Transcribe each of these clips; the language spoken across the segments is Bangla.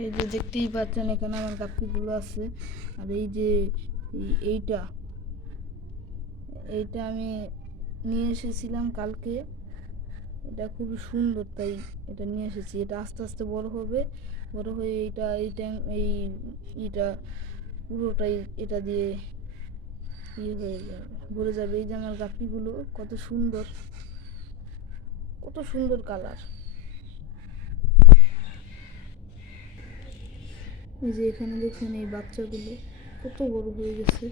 এই যে দেখতেই পাচ্ছেন এখানে আমার গাপ্পিগুলো আছে। আর এই যে এইটা এইটা আমি নিয়ে এসেছিলাম কালকে। এটা খুবই সুন্দর, তাই এটা নিয়ে এসেছি। এটা আস্তে আস্তে বড় হবে, বড় হয়ে এইটা পুরোটাই এটা দিয়ে হয়ে যাবে, ভরে যাবে। এই যে আমার গাপ্পিগুলো কত সুন্দর, কত সুন্দর কালার। এই যে এখানে দেখুন এই বাচ্চাগুলো কত বড় হয়ে গেছে।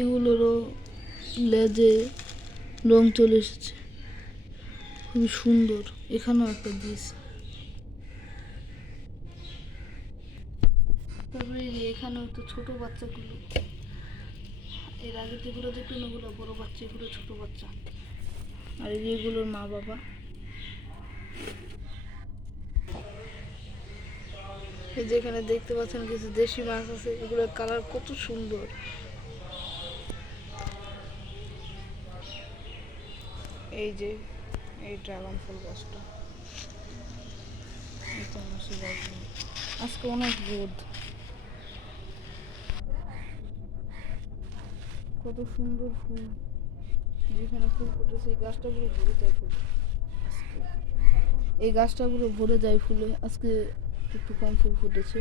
এগুলোরও লেজে রং চলে এসেছে, খুবই সুন্দর। এখানেও একটা দিয়েছে। তারপরে এখানেও তো ছোট বাচ্চাগুলো, এর আগে যেগুলো দেখলেন ওগুলো বড় বাচ্চা, এগুলো ছোট বাচ্চা। আর এগুলোর মা বাবা। এই যে এখানে দেখতে পাচ্ছেন কিছু দেশি মাছ আছে, এগুলোর কালার কত সুন্দর। এই যে এই ড্রাগন ফল গাছটা, আজকে অনেক রোদ, কত সুন্দর ফুল। যেখানে ফুল ফুটেছে এই গাছটা পুরো ভরে যায় ফুল। আজকে এই গাছটা পুরো ভরে যায় ফুলে, আজকে একটু কম ফুল ফুটেছে।